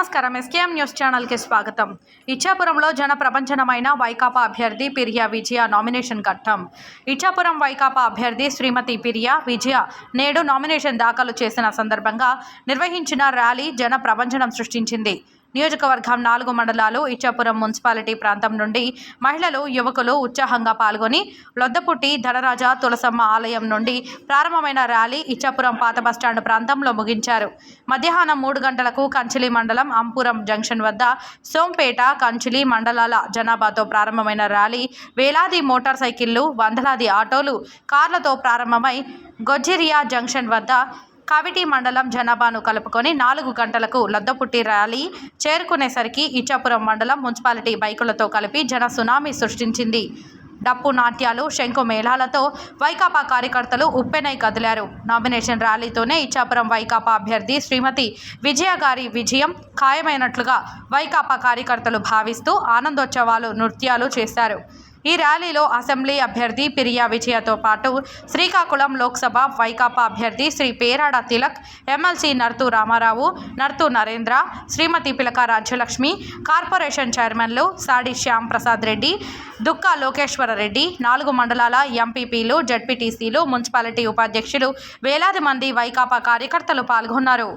నమస్కారం. SKM news ఛానల్కి స్వాగతం. ఇచ్చాపురంలో జన ప్రపంచనమైన వైకాపా అభ్యర్థి పిరియా విజయ నామినేషన్ ఘట్టం. ఇచ్చాపురం వైకాపా అభ్యర్థి శ్రీమతి పిరియా విజయ నేడు నామినేషన్ దాఖలు చేసిన సందర్భంగా నిర్వహించిన ర్యాలీ జన ప్రపంచనం సృష్టించింది. నియోజకవర్గం నాలుగు మండలాలు ఇచ్చాపురం మున్సిపాలిటీ ప్రాంతం నుండి మహిళలు యువకులు ఉత్సాహంగా పాల్గొని లొద్దపుట్టి ధనరాజ తులసమ్మ ఆలయం నుండి ప్రారంభమైన ర్యాలీ ఇచ్చాపురం పాత బస్టాండ్ ప్రాంతంలో ముగించారు. మధ్యాహ్నం మూడు గంటలకు కంచిలి మండలం అంపురం జంక్షన్ వద్ద సోంపేట కంచిలి మండలాల జనాభాతో ప్రారంభమైన ర్యాలీ వేలాది మోటార్ సైకిళ్ళు వందలాది ఆటోలు కార్లతో ప్రారంభమై గొజ్జిరియా జంక్షన్ వద్ద కావిటి మండలం జనాభాను కలుపుకొని నాలుగు గంటలకు లద్దపుట్టి ర్యాలీ చేరుకునేసరికి ఇచ్చాపురం మండలం మున్సిపాలిటీ బైకులతో కలిపి జన సునామీ సృష్టించింది. డప్పు నాట్యాలు శంకు మేళాలతో వైకాపా కార్యకర్తలు ఉప్పెనై కదిలారు. నామినేషన్ ర్యాలీతోనే ఇచ్చాపురం వైకాపా అభ్యర్థి శ్రీమతి విజయ గారి విజయం ఖాయమైనట్లుగా వైకాపా కార్యకర్తలు భావిస్తూ ఆనందోత్సవాలు నృత్యాలు చేశారు. ఈ ర్యాలీలో అసెంబ్లీ అభ్యర్థి పిరియా విజయతో పాటు శ్రీకాకుళం లోక్సభ వైకాపా అభ్యర్థి శ్రీ పేరాడ తిలక్ ఎమ్మెల్సీ నర్తు రామారావు నర్తు నరేంద్ర శ్రీమతి పిలక రాజ్యలక్ష్మి కార్పొరేషన్ చైర్మన్లు సాడి శ్యామ్ ప్రసాద్ రెడ్డి దుక్కా లోకేశ్వర రెడ్డి నాలుగు మండలాల ఎంపీపీలు జడ్పీటీసీలు మున్సిపాలిటీ ఉపాధ్యక్షులు వేలాది మంది వైకాపా కార్యకర్తలు పాల్గొన్నారు.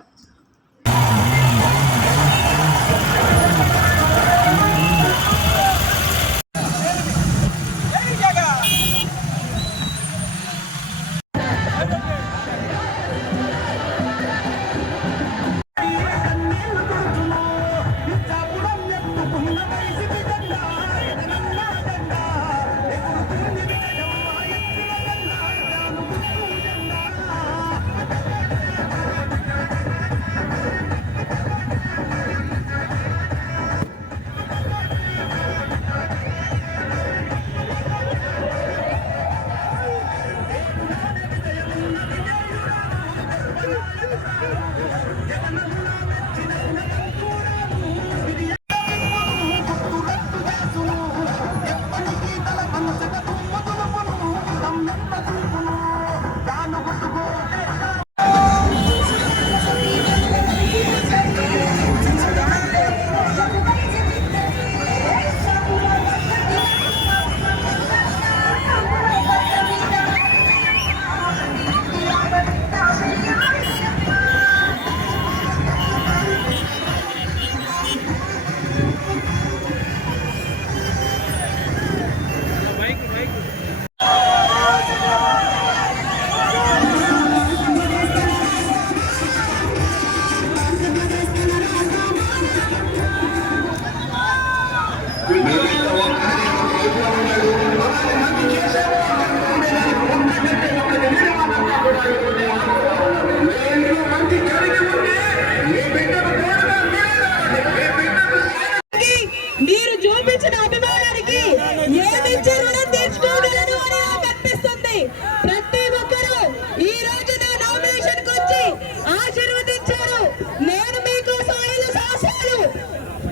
నేను మీకోసం ఐదు సంవత్సరాలు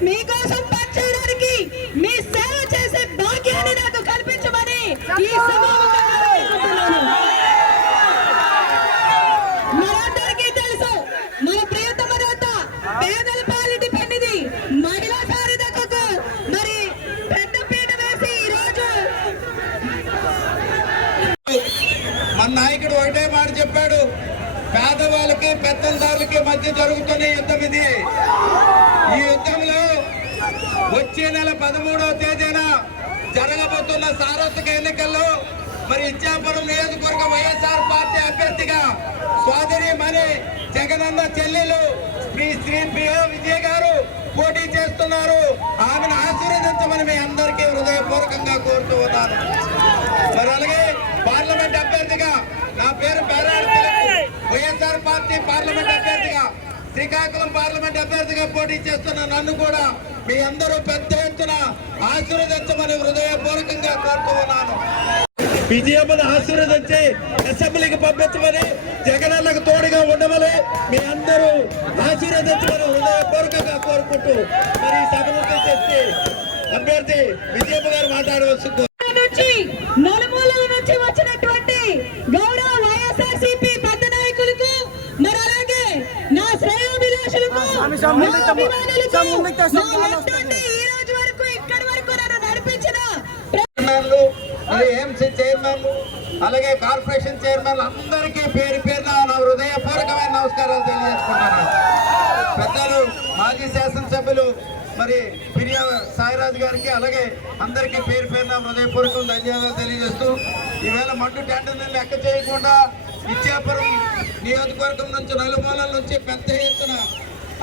మీకోసం పనిచేయడానికి మీ సేవ చేసే భాగ్యాన్ని నాకు కల్పించమని ఈ సభాముఖంగా మనందరికీ తెలుసు మన ప్రియతమ నేత పేదల పాలిటి పెన్నిది మహిళా సారథకు మరి పెద్ద పీట వేసి ఈ రోజు మన నాయకుడు ఒకటే మాట చెప్పాడు. పేదవాళ్ళకి పెత్తందారులకి మధ్య జరుగుతున్న యుద్ధం ఇది. ఈ యుద్ధంలో వచ్చే నెల పదమూడవ తేదీన జరగబోతున్న సార్వత్రిక ఎన్నికల్లో మరి ఇచ్చాపురం నియోజకవర్గ వైఎస్ఆర్ పార్టీ అభ్యర్థిగా సోదరి మణి జగనన్న చెల్లెలు శ్రీ శ్రీ పిఓ విజయ గారు పోటీ చేస్తున్నారు. ఆమెను ఆశీర్వదించమని మీ అందరికీ హృదయపూర్వకంగా కోరుతూ ఉన్నాను. మరి అలాగే పార్లమెంట్ అభ్యర్థిగా నా పేరు పేరాడు వైఎస్ఆర్ పార్టీ పార్లమెంట్ అభ్యర్థిగా శ్రీకాకుళం పార్లమెంట్ అభ్యర్థిగా పోటీ చేస్తున్న నన్ను కూడా మీ అందరూ పెద్ద ఎత్తున ఆశీర్వదించమని హృదయపూర్వకంగా కోరుతూ విజయమ్మను ఆశీర్వదించి అసెంబ్లీకి పంపించమని జగనన్నకు తోడుగా ఉండమని మీ అందరూ ఆశీర్వదించమని హృదయపూర్వకంగా కోరుకుంటూ మరి ఈ సభను అభ్యర్థి విజయమ్మ గారు మాట్లాడవలసి నడిపించిన చైర్మన్లు అలాగే కార్పొరేషన్ చైర్మన్ అందరికీ పేరు పేరున నా హృదయపూర్వకమైన నమస్కారాలు తెలియజేసుకుంటాను పెద్దలు మాజీ శాసనసభ్యులు మరి పిరియా సాయిరాజు గారికి అలాగే అందరికీ పేరు పేరున హృదయపూర్వకం ధన్యవాదాలు తెలియజేస్తూ ఈవేళ మండు టెండర్ని లెక్క చేయకుండా ఇచ్చాపురం నియోజకవర్గం నుంచి నలుమూలల నుంచి పెద్ద ఎత్తున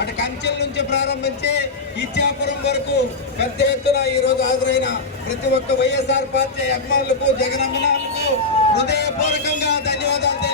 అటు కంచెల నుంచి ప్రారంభించి ఇచ్చాపురం వరకు పెద్ద ఎత్తున ఈ రోజు హాజరైన ప్రతి ఒక్క వైఎస్ఆర్ పార్టీ అభిమానులకు జగన్ అభిమానులకు హృదయపూర్వకంగా ధన్యవాదాలు